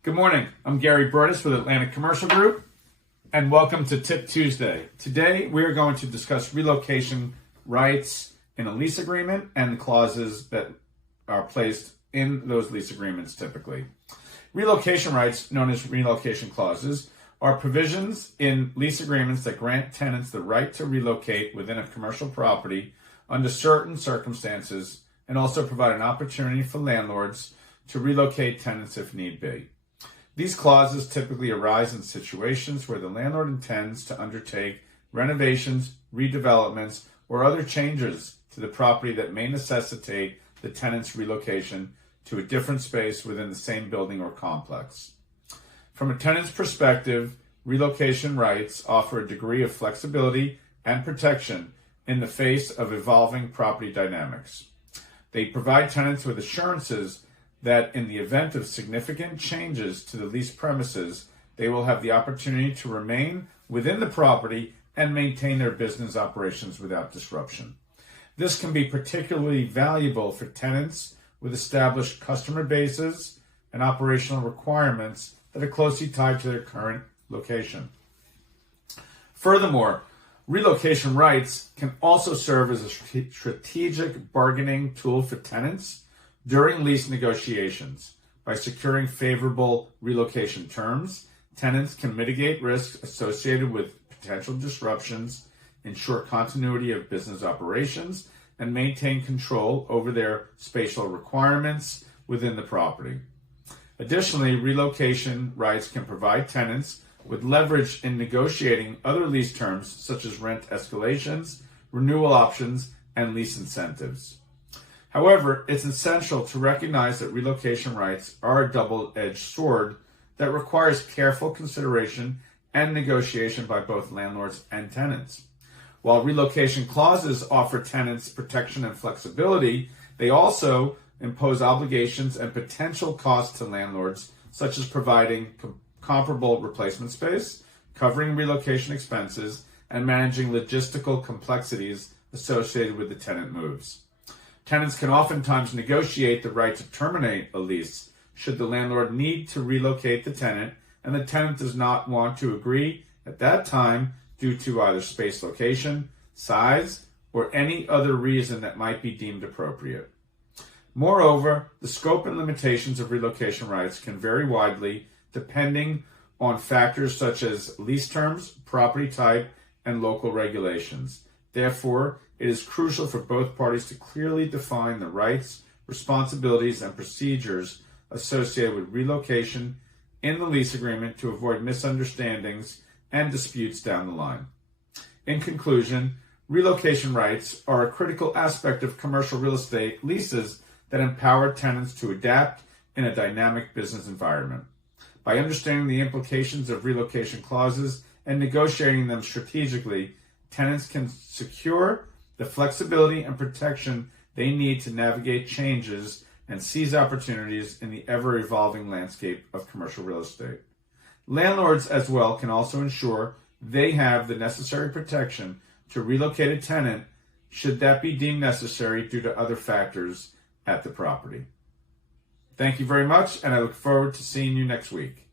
Good morning. I'm Gary Burtis with Atlantic Commercial Group, and welcome to Tip Tuesday. Today, we are going to discuss relocation rights in a lease agreement and the clauses that are placed in those lease agreements typically. Relocation rights, known as relocation clauses, are provisions in lease agreements that grant tenants the right to relocate within a commercial property under certain circumstances and also provide an opportunity for landlords to relocate tenants if need be. These clauses typically arise in situations where the landlord intends to undertake renovations, redevelopments, or other changes to the property that may necessitate the tenant's relocation to a different space within the same building or complex. From a tenant's perspective, relocation rights offer a degree of flexibility and protection in the face of evolving property dynamics. They provide tenants with assurances that in the event of significant changes to the leased premises, they will have the opportunity to remain within the property and maintain their business operations without disruption. This can be particularly valuable for tenants with established customer bases and operational requirements that are closely tied to their current location. Furthermore, relocation rights can also serve as a strategic bargaining tool for tenants during lease negotiations. By securing favorable relocation terms, tenants can mitigate risks associated with potential disruptions, ensure continuity of business operations, and maintain control over their spatial requirements within the property. Additionally, relocation rights can provide tenants with leverage in negotiating other lease terms such as rent escalations, renewal options, and lease incentives. However, it's essential to recognize that relocation rights are a double-edged sword that requires careful consideration and negotiation by both landlords and tenants. While relocation clauses offer tenants protection and flexibility, they also impose obligations and potential costs to landlords, such as providing comparable replacement space, covering relocation expenses, and managing logistical complexities associated with the tenant moves. Tenants can oftentimes negotiate the right to terminate a lease should the landlord need to relocate the tenant and the tenant does not want to agree at that time due to either space location, size, or any other reason that might be deemed appropriate. Moreover, the scope and limitations of relocation rights can vary widely depending on factors such as lease terms, property type, and local regulations. Therefore, it is crucial for both parties to clearly define the rights, responsibilities, and procedures associated with relocation in the lease agreement to avoid misunderstandings and disputes down the line. In conclusion, relocation rights are a critical aspect of commercial real estate leases that empower tenants to adapt in a dynamic business environment. By understanding the implications of relocation clauses and negotiating them strategically, tenants can secure the flexibility and protection they need to navigate changes and seize opportunities in the ever-evolving landscape of commercial real estate. Landlords as well can also ensure they have the necessary protection to relocate a tenant should that be deemed necessary due to other factors at the property. Thank you very much, and I look forward to seeing you next week.